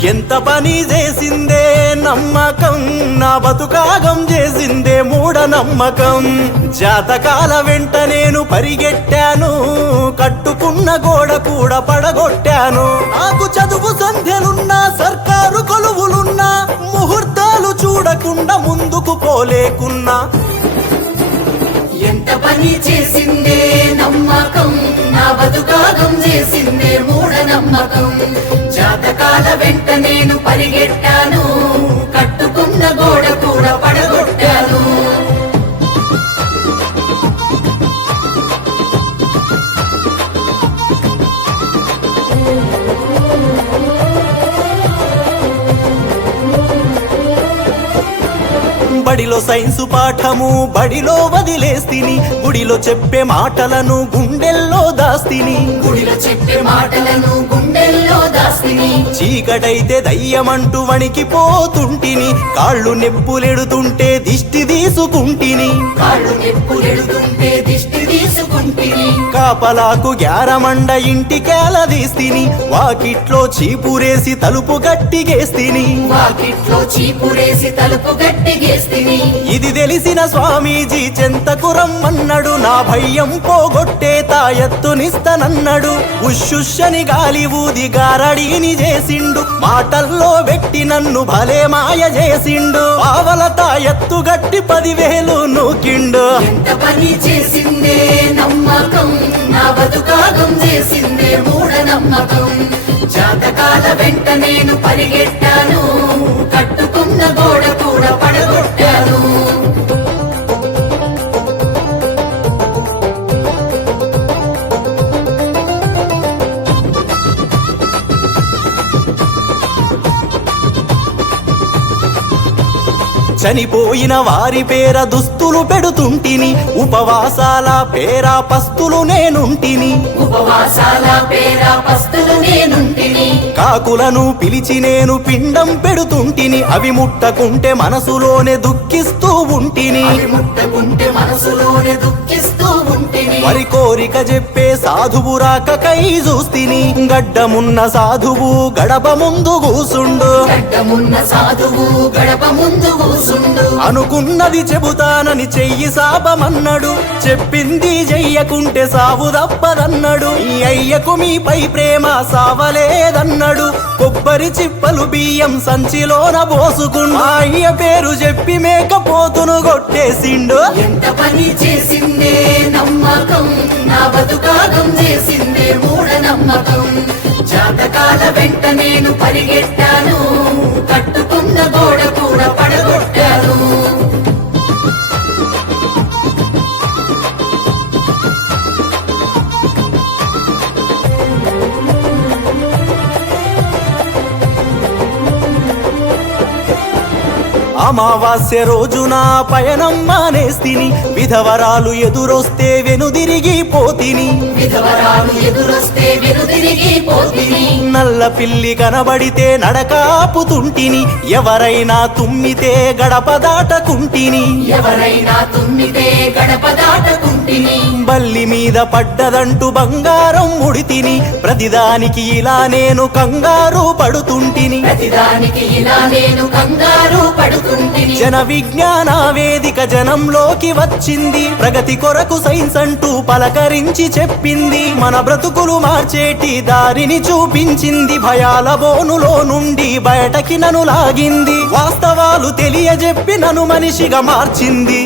ఎంత పని చేసిందే నమ్మకం నా బతుకాగం చేసిందే మూఢ నమ్మకం జాతకాల వెంట నేను పరిగెట్టాను కట్టుకున్న గోడ కూడా పడగొట్టాను. నాకు చదువు సంధ్యలున్నా సర్కారు కొలువులున్నా ముహూర్తాలు చూడకుండా ముందుకు పోలేకున్నా. ఎంత పని చేసిందే నమ్మకం పరిగెట్టాను బడిలో సైన్సు పాఠము బడిలో వదిలేస్తిని. గుడిలో చెప్పే మాటలను గుండెల్లో దాస్తిని. గుడిలో చెప్పే మాటలను గుండెల్లో దాస్తిని. చీకటైతే దయ్యమంటూ వణికిపోతుంటిని. కాళ్ళు నెప్పులెడుతుంటే దిష్టి తీసుకుంటిని. కాళ్ళు నెప్పులెడుతుంటే దిష్టి తీసుకుంటిని. కాపలాకు గ్యారమండ ఇంటికేల తీస్తిని. వాకిట్లో చీపురేసి తలుపు గట్టిగేస్తిని. వాకిట్లో చీపురేసి తలుపు గట్టిగేస్తిని. ఇది తెలిసిన స్వామీజీ చెంతకు రమ్మన్నాడు. నా భయం పోగొట్టే తాయెత్తునిస్తనన్నాడు ఉషుషని గాలి ఊది గారడీని చేసిండు. మాటల్లో పెట్టి నన్ను భలే మాయ చేసిండు. పావల తాయెత్తు గట్టి పదివేలు నూకిండు. ఎంత పని చేసిందే నమ్మకం నా బతుకాగం చేసిందే మూఢ నమ్మకం జాతకాల వెంట నేను పరిగెట్టాను కట్టుకున్న గోడ కూడా పడగొట్టాడు చనిపోయిన వారి పేర దుస్తులు పెడుతుంటిని. ఉపవాసాల పేర పస్తులు నేనుంటిని. ఉపవాసాల పేర పస్తులు నేనుంటిని. కాకులను పిలిచి నేను పిండం పెడుతుంటిని. అవి ముట్టకుంటే మనసులోనే దుఃఖిస్తూ ఉంటిని. ముట్టకుంటే మనసులోనే దుఃఖిస్తూ ఉంటిని. మరి కోరిక చెప్పే సాధువు రాకకై చూస్తిని. గడ్డమున్న సాధువు గడప ముందు కూసుండు. గడ్డమున్న సాధువు గడప ముందు అనుకున్నది చెబుతానని చెయ్యి సాపమన్నాడు చెప్పింది చెయ్యకుంటే సావు తప్పదన్నాడు. ఈ అయ్యకు మీపై ప్రేమ సావలేదన్నాడు. కొబ్బరి చిప్పలు బియ్యం సంచిలోన పోసుకుండు. అయ్య పేరు చెప్పి మేకపోతును కొట్టేసిండు. ఎంత పని చేసిందే నమ్మకం నా బతుకాగం చేసిందే మూఢ నమ్మకం జాతకాల వెంట నేను పరిగెట్టాను కట్టుకున్న గో అమావాస్య రోజున పయనం మానేస్తిని. విధవరాలు ఎదురొస్తే వెనుదిరిగి పోతిని. విధవరాలు ఎదురొస్తే వెనుదిరిగి పోతిని. నల్ల పిల్లి కనబడితే నడకాపుతుంటిని. ఎవరైనా తుమ్మితే గడప దాటకుంటిని. ఎవరైనా తుమ్మితే గడప దాటకుంటిని. బల్లి మీద పడ్డదంటూ బంగారం ముడితిని. ప్రతిదానికి ఇలా నేను కంగారు పడుతుంటిని. ప్రతిదానికి ఇలా నేను కంగారు పడుకుంటిని జన విజ్ఞాన వేదిక జనంలోకి వచ్చింది. ప్రగతి కొరకు సైన్స్ అంటూ పలకరించి చెప్పింది. మన బ్రతుకులు మార్చేటి దారిని చూపించింది. భయాల బోనులో నుండి బయటకి నన్ను లాగింది. వాస్తవాలు తెలియజెప్పి నన్ను మనిషిగా మార్చింది.